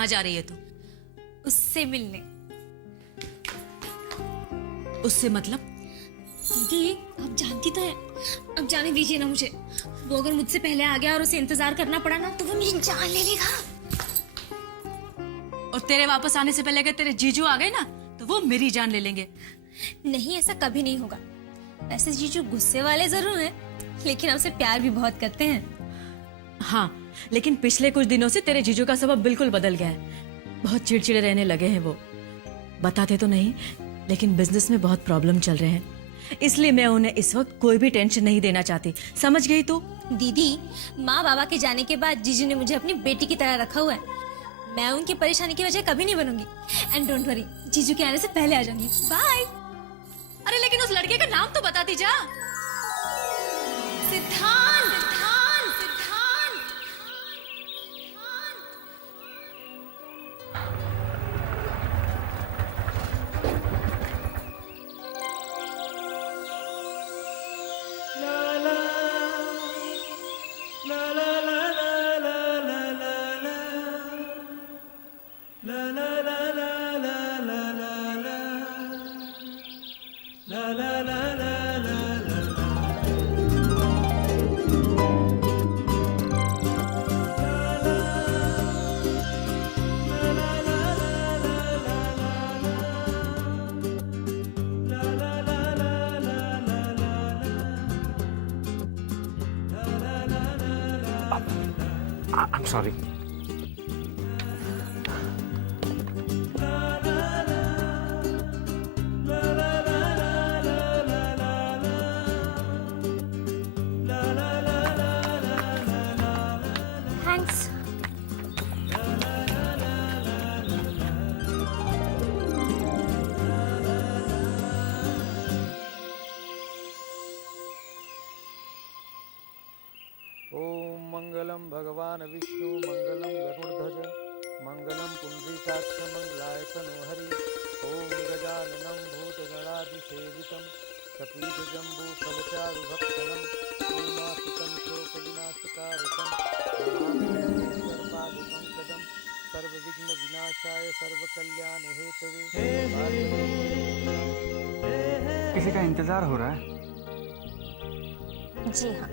कहाँ जा रही है तू? उससे मिलने। उससे मतलब? दीदी आप जानती तो है, अब जाने दीजिए ना मुझे। वो अगर मुझसे पहले आ गया और उसे इंतजार करना पड़ा ना तो वो मेरी जान ले लेगा। और तेरे वापस आने से पहले अगर तेरे जीजू आ गए ना तो वो मेरी जान ले लेंगे। नहीं, ऐसा कभी नहीं होगा। वैसे जीजू गुस्से वाले जरूर हैं, लेकिन हमसे प्यार भी बहुत करते हैं। हाँ, लेकिन पिछले कुछ दिनों से तेरे जीजू का स्वभाव बिल्कुल बदल गया है। बहुत चिड़चिड़े रहने लगे हैं वो। बताते तो नहीं, लेकिन बिजनेस में बहुत प्रॉब्लम चल रहे हैं, इसलिए मैं उन्हें इस वक्त कोई भी टेंशन नहीं देना चाहती। समझ गई तू? दीदी, माँ बाबा के जाने के बाद जीजू ने मुझे अपनी बेटी की तरह रखा हुआ है। मैं उनकी परेशानी की वजह कभी नहीं बनूंगी। एंड डोंट वरी, जीजू के आने से पहले आ जाऊंगी। बाय। अरे लेकिन उस लड़के का नाम तो बताती जा। सिद्धांत। I'm sorry. थैंक्स। ओम मंगलम भगवान विष्णु मंगलम गरुड़ध्वज मंगलम पुंडरीकाक्ष मंगलाय तनोहरि। ओम गजाननं भूतगणाधिसेवितं कपीतजम्बू फलचारुभक्षणं श्रीमासिकं शोकविनाशकारकं सर्पादिपङ्कजं सर्वविघ्नविनाशाय सर्वकल्याणहेतवे। किसी का इंतजार हो रहा है? जी हाँ,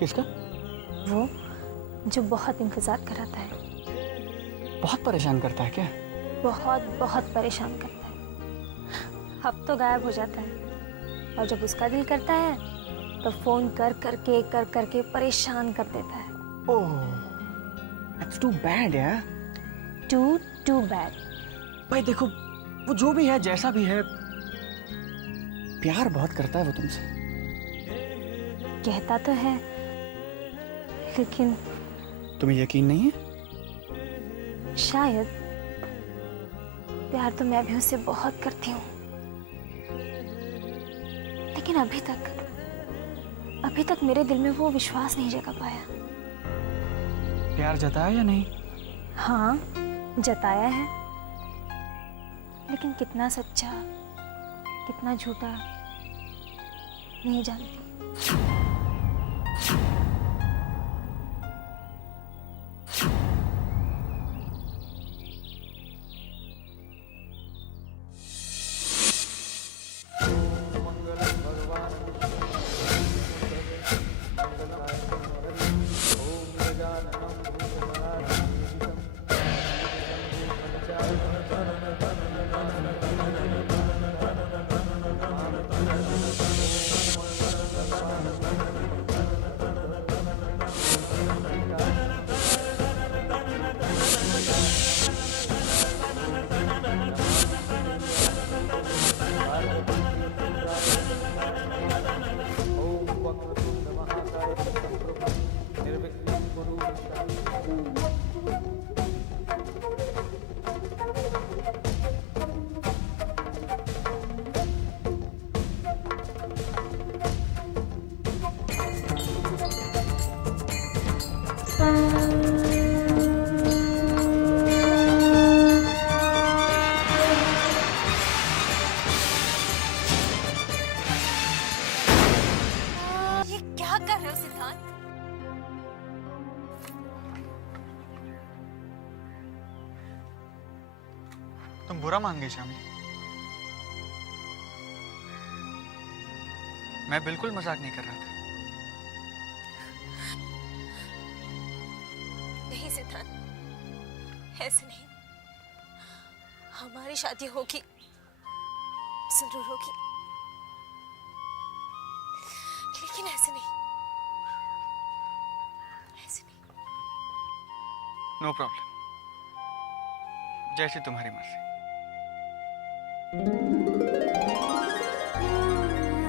किसका? वो जो बहुत इंतजार कराता है। बहुत परेशान करता है क्या? बहुत बहुत परेशान करता है। अब तो गायब हो जाता है, और जब उसका दिल करता है तो फोन कर करके परेशान कर देता है। ओह, that's too bad यार। Too bad. भाई देखो, वो जो भी है, जैसा भी है, प्यार बहुत करता है वो तुमसे। कहता तो है, लेकिन तुम्हें यकीन नहीं है? शायद। प्यार तो मैं भी उससे बहुत करती हूँ, लेकिन अभी तक मेरे दिल में वो विश्वास नहीं जगा पाया। प्यार जताया या नहीं? हाँ, जताया है, लेकिन कितना सच्चा कितना झूठा नहीं जानती। तुम बुरा मान गई शामिली। मैं बिल्कुल मजाक नहीं कर रहा था। नहीं सिद्धांत, ऐसे नहीं। हमारी शादी होगी, जरूर होगी, लेकिन ऐसे नहीं, ऐसे नहीं। नो प्रॉब्लम, जैसी तुम्हारी मर्जी।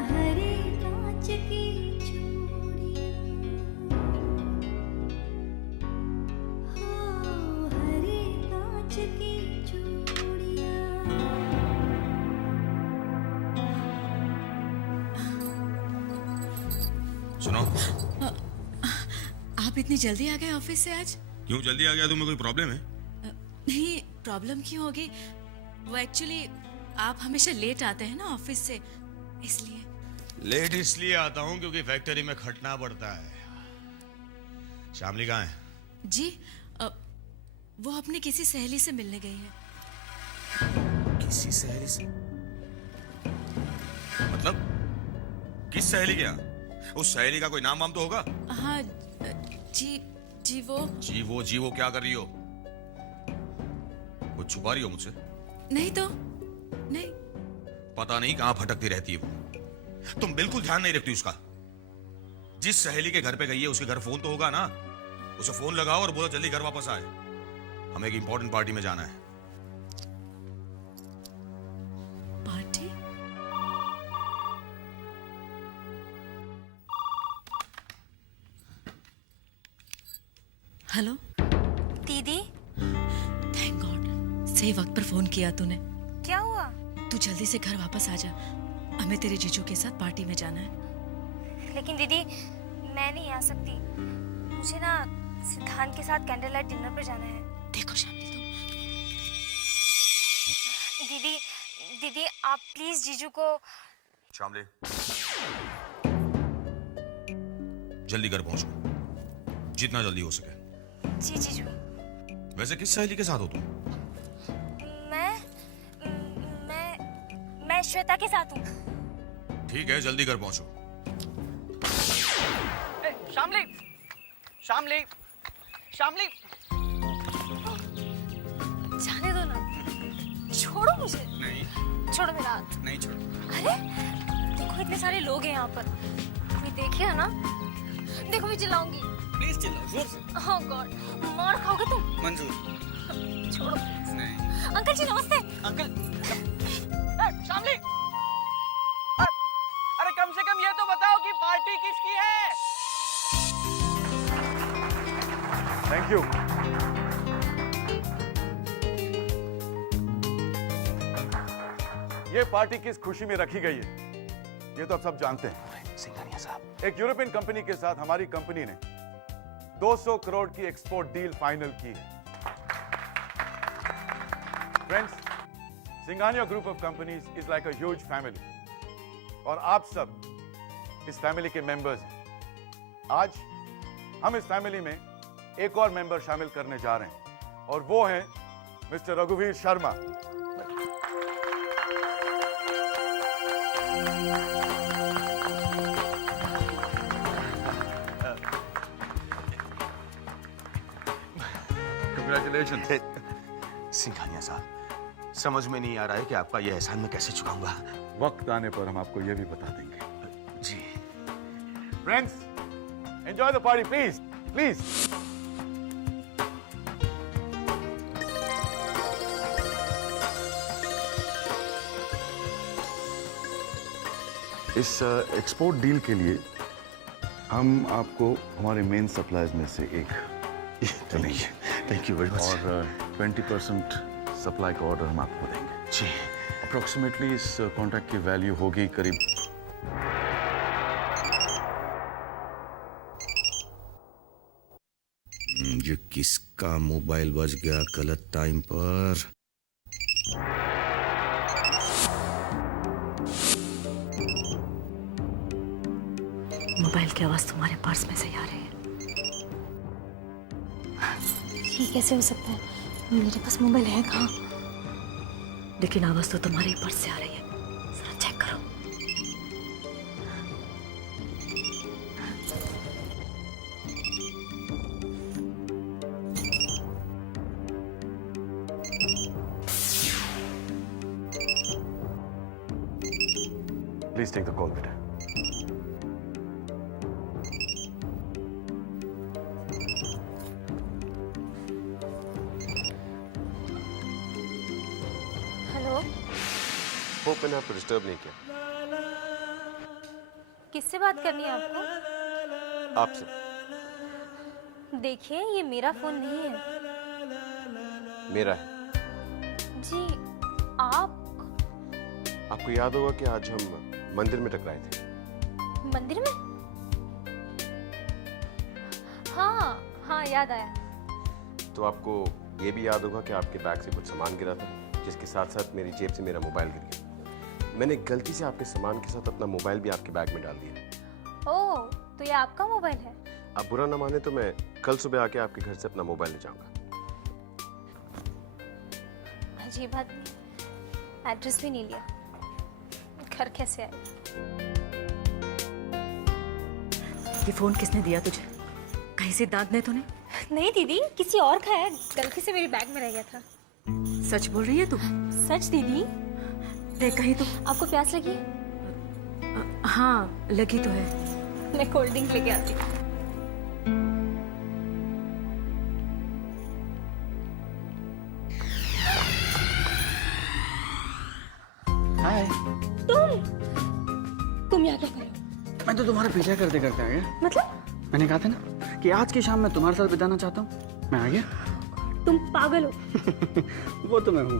हरे कांच की चूड़ियां, हो हरे कांच की चूड़ियां। सुनो, आप इतनी जल्दी आ गए ऑफिस से आज? क्यों जल्दी आ गया? तुम्हें कोई प्रॉब्लम है? नहीं, प्रॉब्लम क्यों होगी? वो एक्चुअली आप हमेशा लेट आते हैं ना ऑफिस से, इसलिए। लेट इसलिए आता हूँ क्योंकि फैक्ट्री में खटना पड़ता है। शामली कहाँ है? जी, वो अपनी किसी सहेली से मिलने गई है। किसी सहेली से? मतलब किस सहेली के यहाँ? उस सहेली का कोई नाम वाम तो होगा? हाँ, जी जी वो क्या कर रही हो? कुछ छुपा रही हो मुझसे? नहीं तो नहीं। पता नहीं कहाँ भटकती रहती है वो। तुम बिल्कुल ध्यान नहीं रखती उसका। जिस सहेली के घर पे गई है उसके घर फोन तो होगा ना? उसे फोन लगाओ और बोलो जल्दी घर वापस आए, हमें एक इंपॉर्टेंट पार्टी में जाना है। पार्टी? हेलो दीदी, थैंक गॉड, सही वक्त पर फोन किया तूने। क्या हुआ? तू जल्दी से घर वापस आ जा, हमें तेरे जीजू के साथ पार्टी में जाना है। लेकिन दीदी, मैं नहीं आ सकती। मुझे ना सिद्धांत के साथ कैंडल लाइट डिनर पर जाना है। देखो शामिल, तुम दीदी, दीदी आप प्लीज जीजू को। शामली, जल्दी घर पहुंचो, जितना जल्दी हो सके। जी जीजू। वैसे किस सहेली के साथ हो तुम? मैं श्वेता के साथ हूँ। ठीक है, जल्दी घर पहुंचो। शामली, शामली, शामली। जाने दो ना, छोड़ो मुझे। नहीं, छोड़ो मेरा हाथ। नहीं छोड़ो। अरे देखो, इतने सारे लोग हैं यहाँ पर, कोई देखे ना? देखो मैं चिल्लाऊंगी। प्लीज चिल्लाओ जोर से। ओह गॉड, मार खाओगे तुम। मंजूर। छोड़ो please। नहीं। अंकल जी नमस्ते। अंकल, शामली, अरे कम से कम ये तो बताओ कि पार्टी किसकी है? Thank you. ये पार्टी किस खुशी में रखी गई है ये तो आप सब जानते हैं। सिंघानिया साहब, एक यूरोपियन कंपनी के साथ हमारी कंपनी ने 200 करोड़ की एक्सपोर्ट डील फाइनल की है। Friends, Singhania group of companies is like a huge family और आप सब इस फैमिली के मेंबर्स हैं। आज हम इस फैमिली में एक और मेंबर शामिल करने जा रहे हैं और वो हैं मिस्टर रघुवीर शर्मा। Congratulations. सिंघानिया साहब, समझ में नहीं आ रहा है कि आपका यह एहसान मैं कैसे चुकाऊंगा। वक्त आने पर हम आपको यह भी बता देंगे। जी। Friends, enjoy the party please, please. इस एक्सपोर्ट डील के लिए हम आपको हमारे मेन सप्लायर्स में से एक चलेंगे। Thank you very much. और 20% सप्लाई का ऑर्डर हम आपको देंगे। जी। अप्रोक्सीमेटली इस कॉन्ट्रैक्ट की वैल्यू होगी करीब ये किसका मोबाइल बज गया गलत टाइम पर? मोबाइल की आवाज तुम्हारे पर्स में से ही आ रही है। ये कैसे हो सकता है? मेरे पास मोबाइल है कहाँ? लेकिन आवाज तो तुम्हारे ही पर्स से आ रही है। जरा चेक करो। Please take the call, beta. Hello, hope मैंने आपको डिस्टर्ब नहीं किया। किससे बात करनी है आपको? आपसे। देखिए, ये मेरा फोन नहीं है। मेरा है। जी, आप आपको याद होगा कि आज हम मंदिर में टकराए थे। मंदिर में? हाँ हाँ, याद आया। तो आपको ये भी याद होगा कि आपके बैग से कुछ सामान गिरा था, जिसके साथ साथ मेरी जेब से मेरा मोबाइल गिर गया। मैंने गलती से आपके सामान के साथ अपना मोबाइल भी आपके बैग में डाल दिया। ओह, तो ये आपका मोबाइल है? आप बुरा ना माने तो मैं कल सुबह आके आपके घर से अपना मोबाइल ले जाऊंगा। अजीब बात नहीं, एड्रेस भी नहीं लिया। घर कैसे आए? ये फोन किसने दिया तुझे? कहीं से दाग ने तो नहीं? नहीं दीदी, किसी और का है। गलती से मेरे बैग में रह गया था। सच बोल रही है तू? सच दीदी। देख कहीं तो। आपको प्यास लगी? हाँ लगी तो है। मैं कोल्ड ड्रिंक लेके आती हूँ। हाय। तुम यहाँ क्या कर रहे हो? मैं तो तुम्हारा पीछा करते करते आ गया। मतलब? मैंने कहा था ना कि आज की शाम मैं तुम्हारे साथ बिताना चाहता हूँ। मैं आ गया। तुम पागल हो। वो तो मैं हूँ,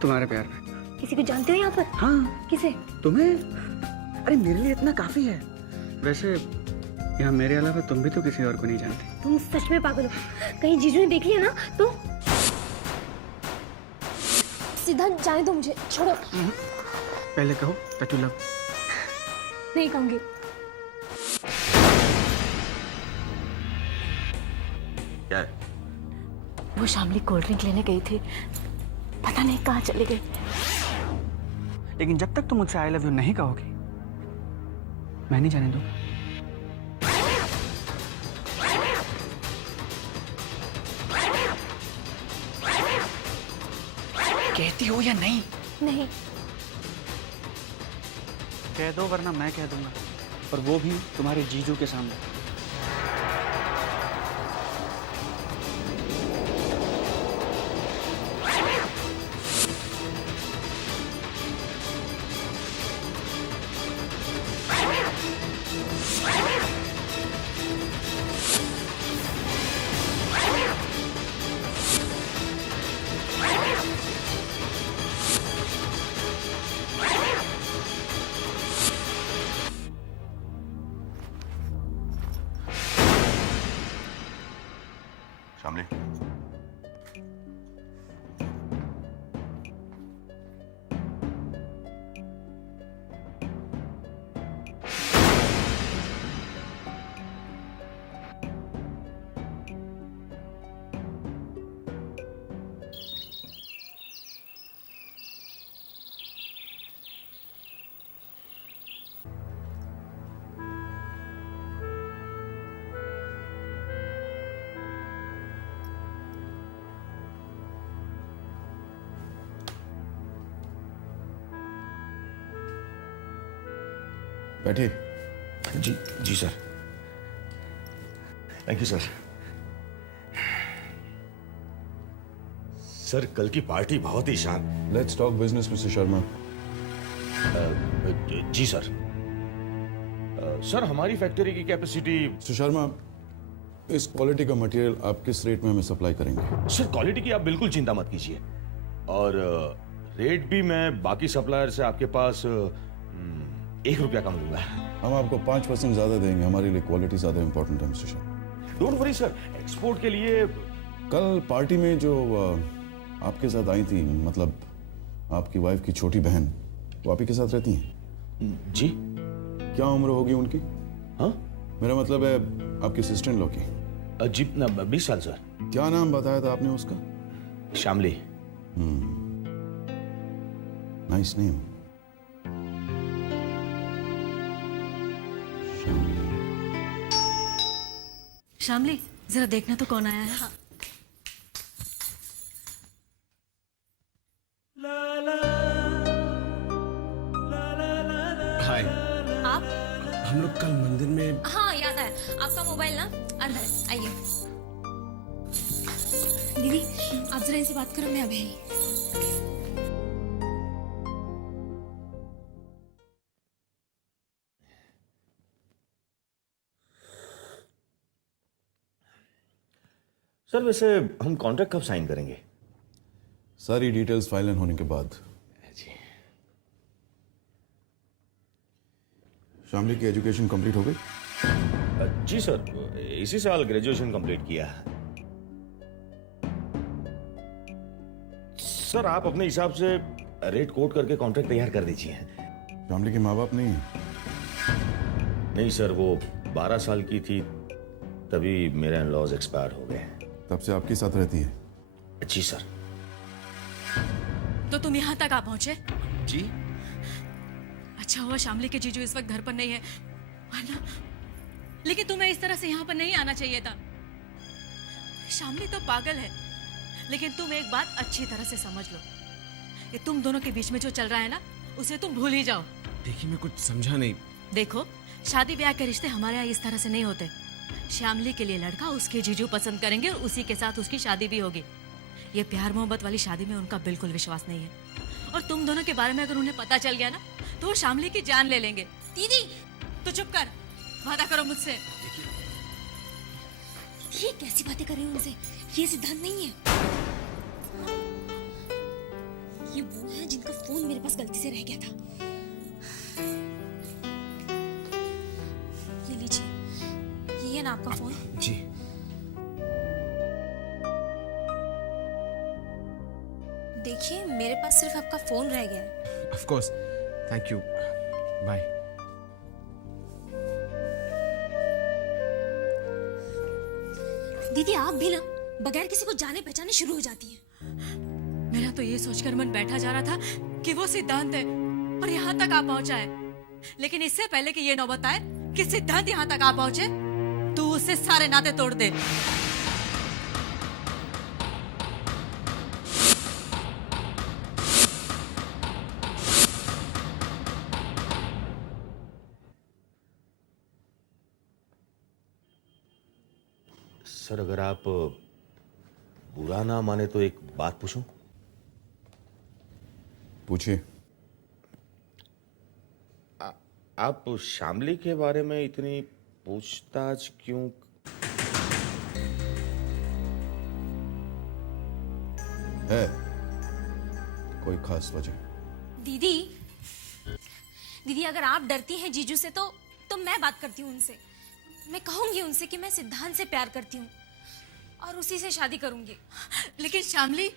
तुम्हारे प्यार में। किसी को जानते हो यहाँ पर? हाँ। किसे? तुम्हें? अरे मेरे लिए इतना काफी है। वैसे यहाँ मेरे अलावा तुम भी तो किसी और को नहीं जानती। तुम सच में पागल हो। कहीं जीजू ने देख लिया ना तो सीधा जाने दो मुझे, छोड़ो। पहले कहो that you love। नहीं कहूंगी। क्या है? वो शामली कोल्ड ड्रिंक लेने गई थी, पता नहीं कहाँ चली गई। लेकिन जब तक तुम मुझसे आई लव यू नहीं कहोगी, मैं नहीं जाने दूंगा। कहती हो या नहीं? नहीं। कह दो वरना मैं कह दूंगा, और वो भी तुम्हारे जीजू के सामने। शामली, बैठिए। जी जी sir. Thank you sir. Sir कल की पार्टी बहुत ही शान। Let's talk business mister Sharma. जी सर। सर हमारी फैक्ट्री की कैपेसिटी। मिस्टर शर्मा, इस क्वालिटी का मटेरियल आप किस रेट में हमें सप्लाई करेंगे? सर क्वालिटी की आप बिल्कुल चिंता मत कीजिए, और रेट भी मैं बाकी सप्लायर से आपके पास 1 रुपया कम दूंगा। हम आपको 5% ज्यादा देंगे। हमारे लिए क्वालिटी ज्यादा इंपॉर्टेंट है mister Sharma. Don't worry sir, export के लिए। कल पार्टी में जो आपके साथ आई थी, मतलब आपकी वाइफ की छोटी बहन, वो आप ही के साथ रहती हैं? जी। क्या उम्र होगी उनकी? हाँ, मेरा मतलब है आपकी सिस्टर इन लॉ की। जी 20 साल सर। क्या नाम बताया था आपने उसका? शामली। Nice name. शामली, जरा देखना तो कौन आया है। हाँ। हाय। आप? हम लोग कल मंदिर में। हाँ याद है, आपका मोबाइल ना अंदर है, आइए। दीदी आप जरा इनसे बात करो, मैं अभी आई। सर वैसे हम कॉन्ट्रैक्ट कब साइन करेंगे? सारी डिटेल्स फाइल इन होने के बाद। जी। शामली की एजुकेशन कंप्लीट हो गई? जी सर, इसी साल ग्रेजुएशन कंप्लीट किया। सर आप अपने हिसाब से रेट कोट करके कॉन्ट्रैक्ट तैयार कर दीजिए। शामली के माँ बाप नहीं है? नहीं सर, वो 12 साल की थी तभी मेरे इन-लॉज एक्सपायर हो गए। तब से आपके साथ रहती है? जी सर। तो तुम यहाँ तक आ पहुंचे? जी। अच्छा हुआ शामली के जीजू इस वक्त घर पर नहीं है, वरना लेकिन तुम्हें इस तरह से यहाँ पर नहीं आना चाहिए था। शामली तो पागल है, लेकिन तुम एक बात अच्छी तरह से समझ लो, ये तुम दोनों के बीच में जो चल रहा है ना, उसे तुम भूल ही जाओ। देखिए मैं कुछ समझा नहीं। देखो, शादी ब्याह के रिश्ते हमारे यहाँ इस तरह से नहीं होते। श्यामली के लिए लड़का उसके जीजू पसंद करेंगे और उसी के साथ उसकी शादी भी होगी। ये प्यार मोहब्बत वाली शादी में उनका बिल्कुल विश्वास नहीं है। और तुम दोनों के बारे में अगर उन्हें पता चल गया ना, तो वो शामली की जान ले लेंगे। दीदी तो चुप कर, वादा करो मुझसे। ये कैसी बातें कर रही हूँ उनसे, ये सिद्धांत नहीं है। ये वो है जिनका फोन मेरे पास गलती से रह गया था। ये लीजिए, ये है ना आपका फोन। जी। देखिए मेरे पास सिर्फ आपका फोन रह गया है। Of course, thank you, bye. दीदी आप भी ना बगैर किसी को जाने पहचाने शुरू हो जाती हैं। मेरा तो ये सोचकर मन बैठा जा रहा था कि वो सिद्धांत है और यहाँ तक आ पहुंचा है, लेकिन इससे पहले कि ये नौबत आए कि सिद्धांत यहाँ तक आ पहुंचे, तू उससे सारे नाते तोड़ दे। सर अगर आप बुरा ना माने तो एक बात पूछूं? पूछिए। आप शामली के बारे में इतनी पूछताछ क्यों? है कोई खास वजह? दीदी दीदी अगर आप डरती हैं जीजू से तो मैं बात करती हूँ उनसे। मैं कहूंगी उनसे कि मैं सिद्धांत से प्यार करती हूँ और उसी से शादी करूंगी। लेकिन शामली,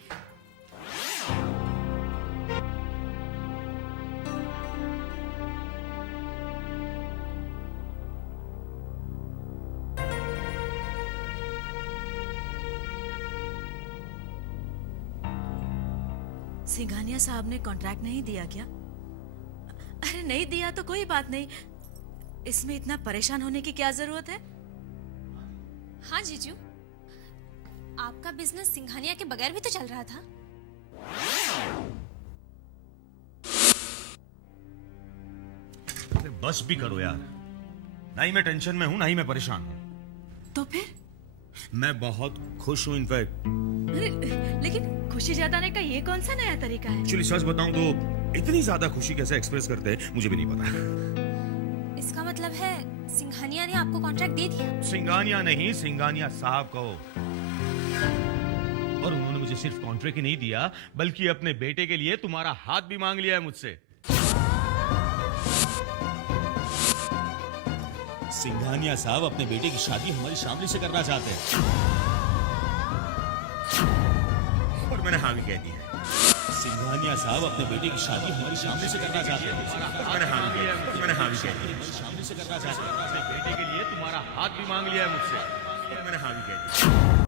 सिंघानिया साहब ने कॉन्ट्रैक्ट नहीं दिया क्या? अरे नहीं दिया तो कोई बात नहीं, इसमें इतना परेशान होने की क्या जरूरत है? हाँ जीजू, आपका बिजनेस सिंघानिया के बगैर भी तो चल रहा था। अरे बस भी करो यार, ना ही मैं टेंशन में हूं ना ही मैं परेशान हूं। तो फिर? मैं बहुत खुश हूं इनफैक्ट। अरे लेकिन खुशी जताने का ये कौन सा नया तरीका है? एक्चुअली सच बताऊं तो इतनी ज्यादा खुशी कैसे एक्सप्रेस करते हैं मुझे भी नहीं पता। इसका मतलब है सिंघानिया ने आपको कॉन्ट्रैक्ट दे दिया? सिंघानिया नहीं, सिंघानिया साहब कहो। और उन्होंने मुझे सिर्फ कॉन्ट्रैक्ट ही नहीं दिया, बल्कि अपने बेटे के लिए तुम्हारा हाथ भी मांग लिया है मुझसे। सिंघानिया साहब अपने बेटे की शादी हमारी शामली से करना चाहते हैं और मैंने हाँ भी कह दी है। सिंघानिया साहब अपने बेटे की शादी हमारी शामली से करना चाहते हैं। मैंने हाँ भी कह दी। शामली से करना चाहते हैं। अपने बेटे के लिए तुम्हारा हाथ भी मांग लिया है मुझसे। मैंने हाँ भी कह दी।